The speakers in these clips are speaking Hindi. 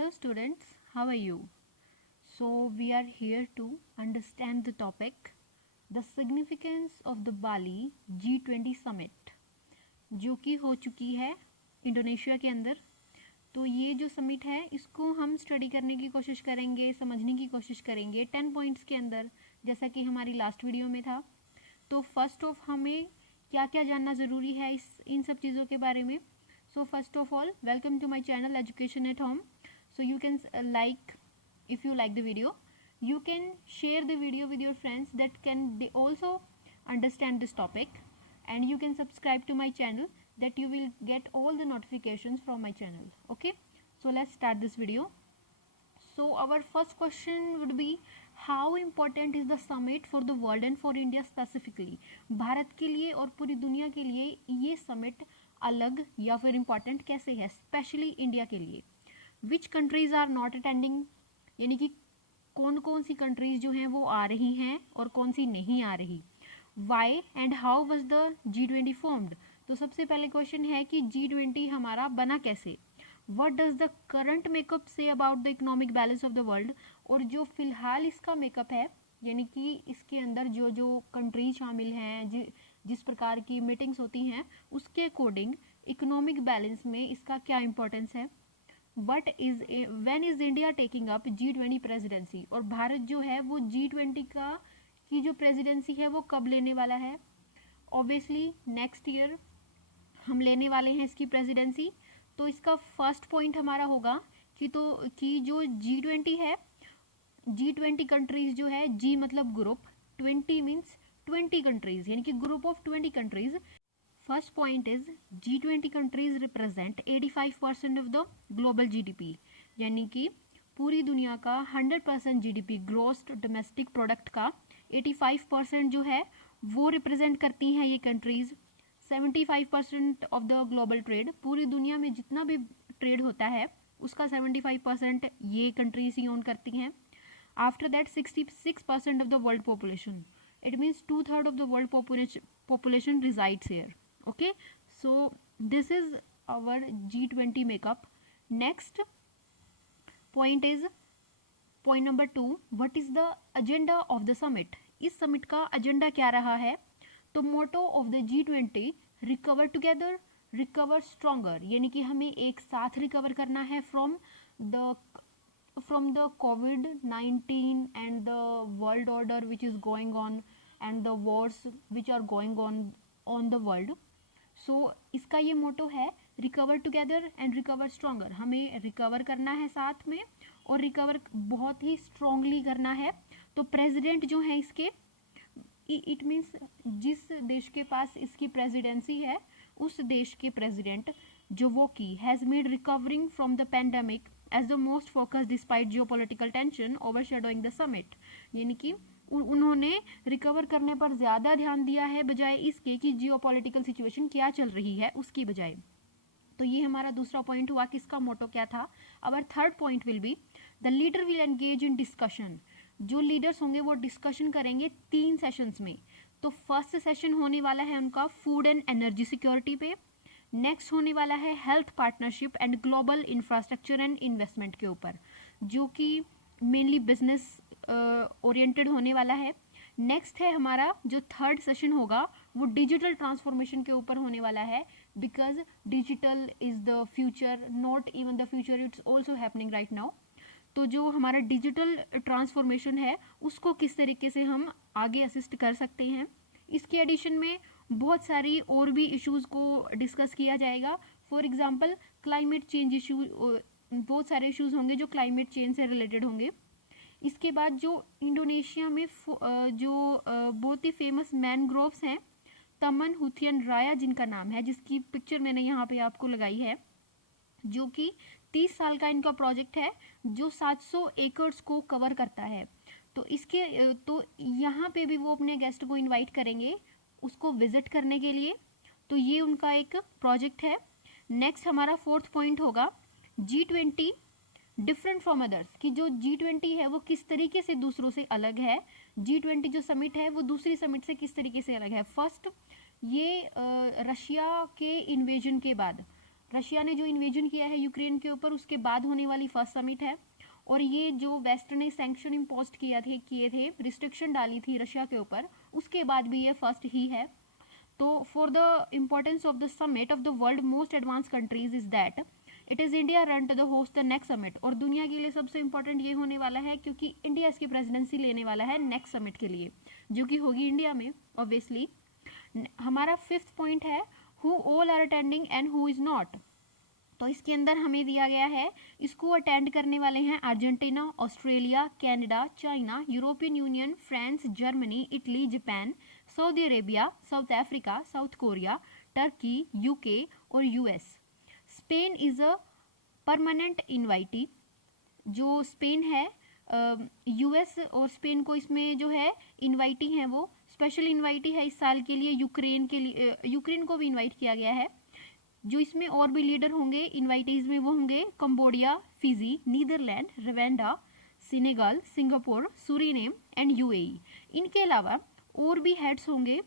Hello students, how are you? So we are here to understand the topic the significance of the Bali G20 summit जो कि हो चुकी है इंडोनेशिया के अंदर। तो ये जो समिट है इसको हम स्टडी करने की कोशिश करेंगे, समझने की कोशिश करेंगे 10 पॉइंट्स के अंदर, जैसा कि हमारी लास्ट वीडियो में था। तो फर्स्ट ऑफ हमें क्या क्या जानना ज़रूरी है इन सब चीज़ों के बारे में। So first of all, welcome to my channel education at home. So you can like, if you like the video, you can share the video with your friends that can also understand this topic, and you can subscribe to my channel that you will get all the notifications from my channel. Okay, so let's start this video. So our first question would be, how important is the summit for the world and for India specifically? Bharat के लिए और पूरी दुनिया के लिए ये समिट अलग या फिर इम्पोर्टेंट कैसे है, स्पेशली इंडिया के लिए। Which countries are not attending, यानी कि कौन कौन सी कंट्रीज जो हैं वो आ रही हैं और कौन सी नहीं आ रही। Why and how was the G20 formed. तो सबसे पहले क्वेश्चन है कि G20 हमारा बना कैसे। What does the current makeup say about the economic balance of the world. और जो फिलहाल इसका मेकअप है, यानी कि इसके अंदर जो जो कंट्रीज शामिल हैं, जिस प्रकार की मीटिंग्स होती हैं, उसके अकॉर्डिंग इकोनॉमिक बैलेंस में इसका क्या इंपॉर्टेंस है। when is India taking up G20 presidency. और भारत जो है वो G20 की जो प्रेसिडेंसी है वो कब लेने वाला है। ऑब्वियसली नेक्स्ट ईयर हम लेने वाले हैं इसकी प्रेसिडेंसी। तो इसका फर्स्ट पॉइंट हमारा होगा कि जो G20 है, G20 कंट्रीज जो है, G मतलब ग्रुप, 20 मीन्स 20 कंट्रीज, यानी कि group of 20 countries. First point is G20 countries represent 85% of the global GDP, यानी कि पूरी दुनिया का 100% GDP ग्रोस डोमेस्टिक प्रोडक्ट का 85% जो है वो रिप्रेजेंट करती हैं ये countries. 75% of the global trade, पूरी दुनिया में जितना भी ट्रेड होता है उसका 75% ये कंट्रीज ही ओन करती हैं। After that 66% of the world population, it means 2/3 of the world population resides here. Okay, so this is our G20 makeup. Next point is point number 2, what is the agenda of the summit। इस summit का agenda क्या रहा है। तो motto of the G20, recover together, recover stronger, यानी कि हमें एक साथ रिकवर करना है from the COVID-19 and the world order which is going on and the wars which are going on the world। सो इसका ये मोटो है recover together and recover stronger. हमें रिकवर करना है साथ में और रिकवर बहुत ही स्ट्रांगली करना है। तो प्रेसिडेंट जो है इसके, इट मीन्स जिस देश के पास इसकी प्रेसिडेंसी है उस देश के प्रेसिडेंट जो वो की has made recovering from the pandemic as the most focus despite geopolitical tension overshadowing the summit, यानी कि उन्होंने रिकवर करने पर ज़्यादा ध्यान दिया है बजाय इसके कि जियोपॉलिटिकल सिचुएशन क्या चल रही है उसकी बजाय। तो ये हमारा दूसरा पॉइंट हुआ कि इसका मोटो क्या था। Our third point will be the leader will engage in discussion. जो लीडर्स होंगे वो डिस्कशन करेंगे 3 सेशंस में। तो फर्स्ट सेशन होने वाला है उनका फूड एंड एनर्जी सिक्योरिटी पे। नेक्स्ट होने वाला है health partnership and global infrastructure and investment के ऊपर, जो कि मेनली बिजनेस ओरिएंटेड होने वाला है। नेक्स्ट है हमारा जो थर्ड सेशन होगा वो डिजिटल ट्रांसफॉर्मेशन के ऊपर होने वाला है, because digital is the future, not even the future, it's also happening right now. तो जो हमारा डिजिटल ट्रांसफॉर्मेशन है उसको किस तरीके से हम आगे असिस्ट कर सकते हैं। इसके एडिशन में बहुत सारी और भी इश्यूज़ को डिस्कस किया जाएगा। For example climate change issue, बहुत सारे इश्यूज़ होंगे जो क्लाइमेट चेंज से रिलेटेड होंगे। इसके बाद जो इंडोनेशिया में जो बहुत ही फेमस मैनग्रोव्स हैं, तमन हुथियन राया जिनका नाम है, जिसकी पिक्चर मैंने यहाँ पे आपको लगाई है, जो कि 30 साल का इनका प्रोजेक्ट है जो 700 एकर्स को कवर करता है। तो यहाँ पे भी वो अपने गेस्ट को इनवाइट करेंगे उसको विजिट करने के लिए। तो ये उनका एक प्रोजेक्ट है। नेक्स्ट हमारा फोर्थ पॉइंट होगा G20 डिफरेंट फ्रॉम अदर्स, कि जो G20 है वो किस तरीके से दूसरों से अलग है। G20 जो समिट है वो दूसरी समिट से किस तरीके से अलग है। फर्स्ट, ये रशिया के इन्वेजन के बाद रशिया ने जो इन्वेजन किया है यूक्रेन के ऊपर उसके बाद होने वाली फर्स्ट समिट है। और ये जो वेस्ट ने सैंक्शन इम्पोज किए थे रिस्ट्रिक्शन डाली थी रशिया के ऊपर, उसके बाद भी ये फर्स्ट ही है। तो for the importance of the summit of the world most advance countries is that it is India run to the host the next summit. और दुनिया के लिए सबसे इंपॉर्टेंट ये होने वाला है क्योंकि इंडिया इसकी प्रेसिडेंसी लेने वाला है नेक्स्ट समिट के लिए, जो कि होगी इंडिया में ऑब्वियसली। हमारा 5th पॉइंट है who all are attending and who is not. तो इसके अंदर हमें दिया गया है इसको अटेंड करने वाले हैं Argentina, Australia, Canada, China, European Union, France, Germany, Italy, Japan, Saudi Arabia, South Africa, South Korea, Turkey, UK और US. Spain is a permanent invitee. जो स्पेन है यूएस और स्पेन को इसमें जो है इनवाइटी है वो स्पेशल इनवाइटी है इस साल के लिए। यूक्रेन को भी इनवाइट किया गया है। जो इसमें और भी लीडर होंगे इनवाइटीज में वो होंगे Cambodia, Fiji, Netherland, Rwanda, Senegal, Singapore, Suriname and UAE. इनके अलावा और भी हेड्स होंगे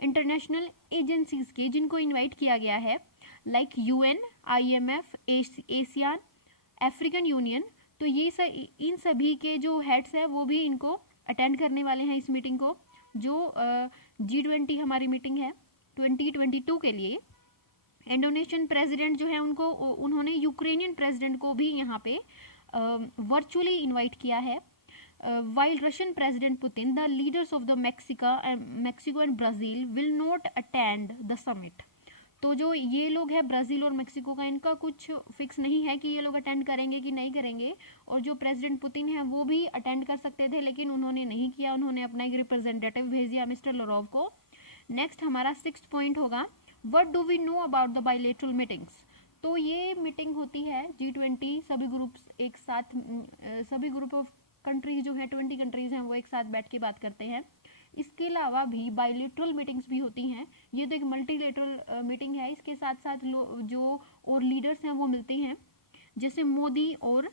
इंटरनेशनल एजेंसीज के जिनको इनवाइट किया गया है, like UN, IMF, ASEAN, African union. तो ये इन सभी के जो हेड्स है वो भी इनको अटेंड करने वाले हैं इस मीटिंग को, जो G20 हमारी मीटिंग है 2022 के लिए। इंडोनेशियन प्रेसिडेंट जो है उन्होंने यूक्रेनियन प्रेसिडेंट को भी यहाँ पे वर्चुअली इनवाइट किया है। while Russian President Putin, the leaders of the Mexico and Brazil will not attend the summit। तो जो ये लोग हैं ब्राज़ील और मेक्सिको का, इनका कुछ फिक्स नहीं है कि ये लोग अटेंड करेंगे कि नहीं करेंगे। और जो प्रेसिडेंट पुतिन है वो भी अटेंड कर सकते थे लेकिन उन्होंने नहीं किया, उन्होंने अपना एक रिप्रेजेंटेटिव भेज दिया मिस्टर लारोव को। नेक्स्ट हमारा 6th पॉइंट होगा what do we know about the bilateral meetings. तो ये मीटिंग होती है G20, सभी ग्रुप्स एक साथ, सभी ग्रुप ऑफ कंट्रीज जो है 20 कंट्रीज हैं वो एक साथ बैठ के बात करते हैं। इसके अलावा भी बायलैटरल मीटिंग्स भी होती हैं। ये तो एक मल्टीलेटरल मीटिंग है, इसके साथ साथ जो और लीडर्स हैं वो मिलते हैं, जैसे मोदी और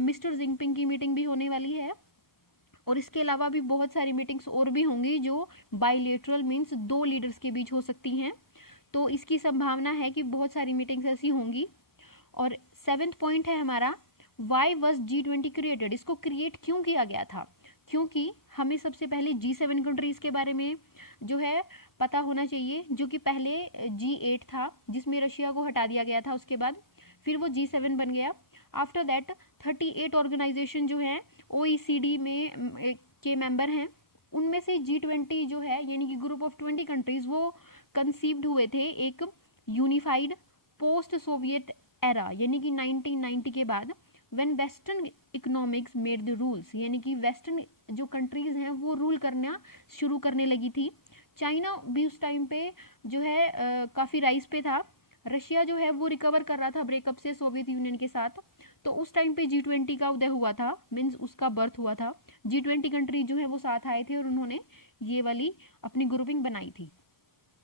मिस्टर जिनपिंग की मीटिंग भी होने वाली है। और इसके अलावा भी बहुत सारी मीटिंग्स और भी होंगी जो बायलैटरल मीन्स 2 लीडर्स के बीच हो सकती हैं। तो इसकी संभावना है कि बहुत सारी मीटिंग्स ऐसी होंगी। और 7th पॉइंट है हमारा वाई वॉज G20 क्रिएटेड। इसको क्रिएट क्यों किया गया था? क्योंकि हमें सबसे पहले G7 कंट्रीज के बारे में जो है पता होना चाहिए, जो कि पहले G8 था जिसमें रशिया को हटा दिया गया था, उसके बाद फिर वो G7 बन गया। आफ्टर दैट 38 ऑर्गेनाइजेशन जो है OECD में के मेंबर हैं, उनमें से G20 जो है यानी कि ग्रुप ऑफ 20 कंट्रीज वो कंसीव्ड हुए थे एक यूनिफाइड पोस्ट सोवियत एरा यानी कि 1990 के बाद, when western economics made the rules, यानी कि वेस्टर्न जो कंट्रीज हैं वो रूल करना शुरू करने लगी थी। चाइना भी उस टाइम पे जो है काफ़ी राइज पे था। रशिया जो है वो रिकवर कर रहा था ब्रेकअप से सोवियत यूनियन के साथ। तो उस टाइम पे G20 का उदय हुआ था, मीन्स उसका बर्थ हुआ था। G20 कंट्री जो है वो साथ आए थे और उन्होंने ये वाली अपनी ग्रुपिंग बनाई थी।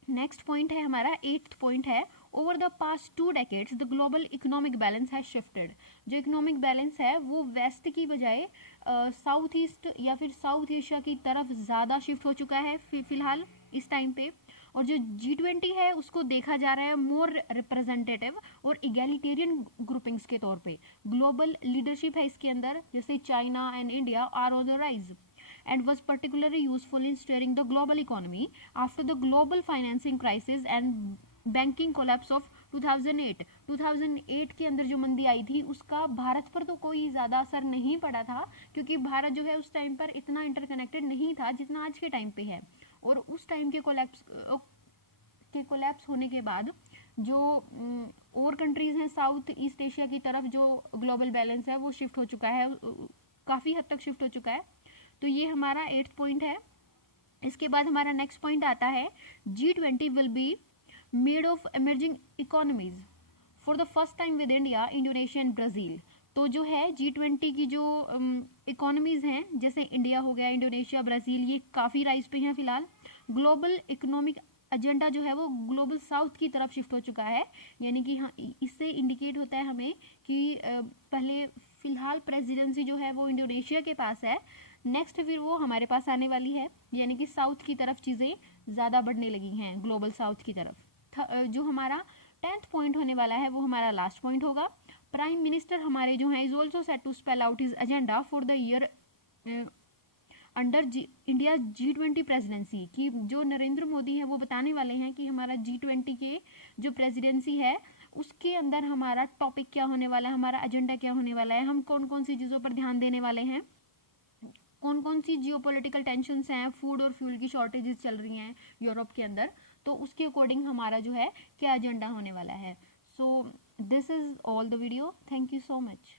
नेक्स्ट पॉइंट है हमारा 8th पॉइंट है over the past 2 decades the global economic balance has shifted. जो इकोनॉमिक बैलेंस है वो वेस्ट की बजाय साउथ ईस्ट या फिर साउथ एशिया की तरफ ज़्यादा शिफ्ट हो चुका है फिलहाल इस टाइम पे। और जो G20 है उसको देखा जा रहा है मोर रिप्रेजेंटेटिव और इगैलिटेरियन ग्रुपिंग्स के तौर पे। ग्लोबल लीडरशिप है इसके अंदर, जैसे China and India are on the rise and was particularly useful in steering the global economy after the global financing crisis and banking collapse of 2008। 2008 के अंदर जो मंदी आई थी उसका भारत पर तो कोई ज़्यादा असर नहीं पड़ा था क्योंकि भारत जो है उस टाइम पर इतना इंटरकनेक्टेड नहीं था जितना आज के टाइम पे है। और उस टाइम के कोलैप्स होने के बाद जो और कंट्रीज़ हैं साउथ ईस्ट एशिया की तरफ, जो ग्लोबल बैलेंस है वो शिफ्ट हो चुका है, काफ़ी हद तक शिफ्ट हो चुका है। तो ये हमारा 8th पॉइंट है। इसके बाद हमारा नेक्स्ट पॉइंट आता है G20 will be made of emerging economies for the first time with India, Indonesia and Brazil. तो जो है G20 की जो इकोनॉमीज हैं जैसे इंडिया हो गया, इंडोनेशिया, ब्राज़ील, ये काफ़ी राइज पे हैं फिलहाल। ग्लोबल इकोनॉमिक एजेंडा जो है वो ग्लोबल साउथ की तरफ शिफ्ट हो चुका है, यानी कि हाँ इससे इंडिकेट होता है हमें कि पहले फिलहाल प्रेसिडेंसी जो है वो इंडोनेशिया के पास है, नेक्स्ट फिर वो हमारे पास आने वाली है, यानी कि साउथ की तरफ चीज़ें ज़्यादा बढ़ने लगी हैं, ग्लोबल साउथ की तरफ। जो हमारा 10th पॉइंट होने वाला है वो हमारा लास्ट पॉइंट होगा। प्राइम मिनिस्टर हमारे जो हैं is also set to spell out his agenda for the year under India G20 presidency, कि जो नरेंद्र मोदी है वो बताने वाले हैं कि हमारा G20 के जो प्रेसिडेंसी है उसके अंदर हमारा टॉपिक क्या होने वाला है, हमारा एजेंडा क्या होने वाला है, हम कौन कौन सी चीज़ों पर ध्यान देने वाले हैं, कौन कौन सी जियोपॉलिटिकल टेंशन्स हैं, फूड और फ्यूल की शॉर्टेजेस चल रही हैं यूरोप के अंदर, तो उसके अकॉर्डिंग हमारा जो है क्या एजेंडा होने वाला है। So this is all the video, thank you so much.